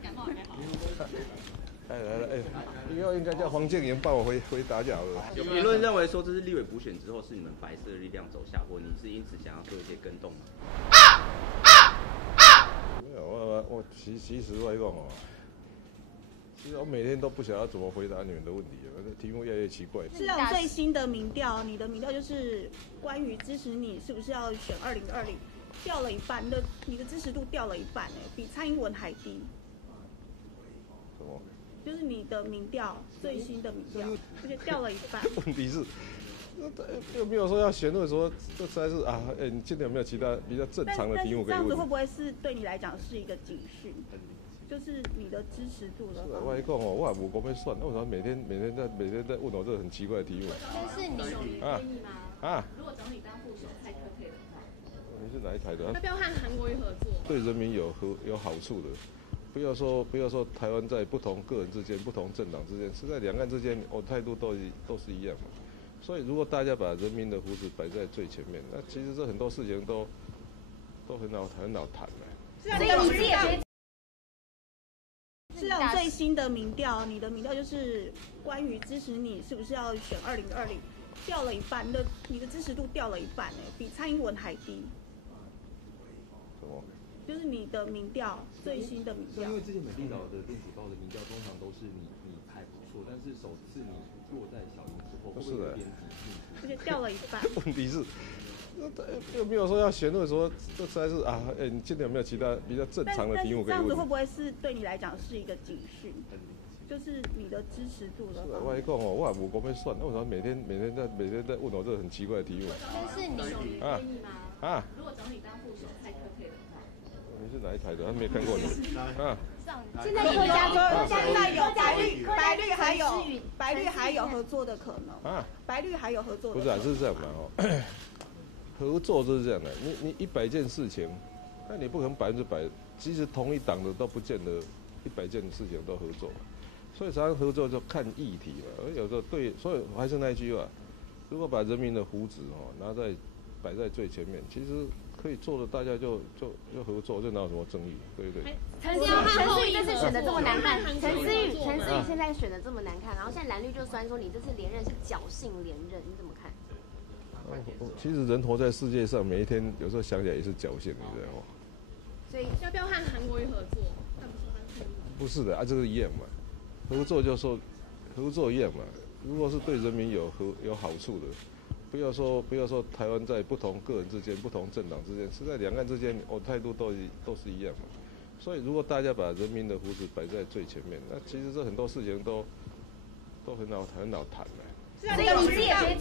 感冒还好。来，以后应该叫黄建莹帮我回答就好了。有评论认为说，这是立委补选之后是你们白色的力量走下坡，你是因此想要做一些更动吗？没有，我其实来讲哦，其实我每天都不晓得怎么回答你们的问题，这题目越来越奇怪。是让最新的民调，你的民调就是关于支持你是不是要选2020，掉了一半，你的支持度掉了一半，比蔡英文还低。什么？就是你的民调最新的民调，而且掉了一半。问题是，又没有说要选，为什么这实在是啊？你今天有没有其他比较正常的题目可以问？这样子会不会是对你来讲是一个警讯？就是你的支持度的。我跟你讲哦，我也无讲要算，为什么每天在问我这个很奇怪的题目？但是你愿意吗？啊？如果找你当副手，蔡科配的话，你是哪一台的？要不要和韩国瑜合作？对人民有好处的。不要说台湾在不同个人之间、不同政党之间，是在两岸之间，我态度都是一样嘛。所以如果大家把人民的福祉摆在最前面，那其实这很多事情都很好谈的。所以你自己也觉得？是让最新的民调，你的民调就是关于支持你是不是要选2020，掉了一半，你的支持度掉了一半，比蔡英文还低。什么？就是你的民调最新的民调。因为之前美丽岛的电子报的民调通常都是你还不错，但是首次你落在小英之后，会不会有点抵触？而且掉了一半。问题是，又没有说要选，为什么这实在是啊？你今天有没有其他比较正常的题目可以问？这样子会不会是对你来讲是一个警讯？就是你的支持度的。我跟你讲哦，我也无讲要算，为什么每天在问我这个很奇怪的题目？但是你愿意吗？啊？如果找你当副手，蔡科配的话，你是哪一台的？他没看过你啊？现在有白绿还有合作的可能啊，白绿还有合作的可能。不是啊，是这样的哦，合作就是这样的。你100件事情，那你不可能100%，其实同一党的都不见得100件事情都合作，所以常常合作就看议题嘛。而有时候对，所以还是那句话，如果把人民的福祉摆在最前面，其实可以做的，大家就合作，就哪有什么争议，对不对？陈思宇这次选的这么难看，陈思宇现在选的这么难看，然后现在蓝绿就酸说你这次连任是侥幸连任，你怎么看？其实人活在世界上，每一天有时候想起来也是侥幸，你知道吗？所以要不要和韩国瑜合作？不是的啊，这个一样嘛，合作就说合作一样嘛。如果是对人民有好处的。不要说台湾在不同个人之间、不同政党之间，是在两岸之间，我态度都是一样嘛。所以如果大家把人民的福祉摆在最前面，那其实这很多事情都很好谈的。所以你自己也觉得？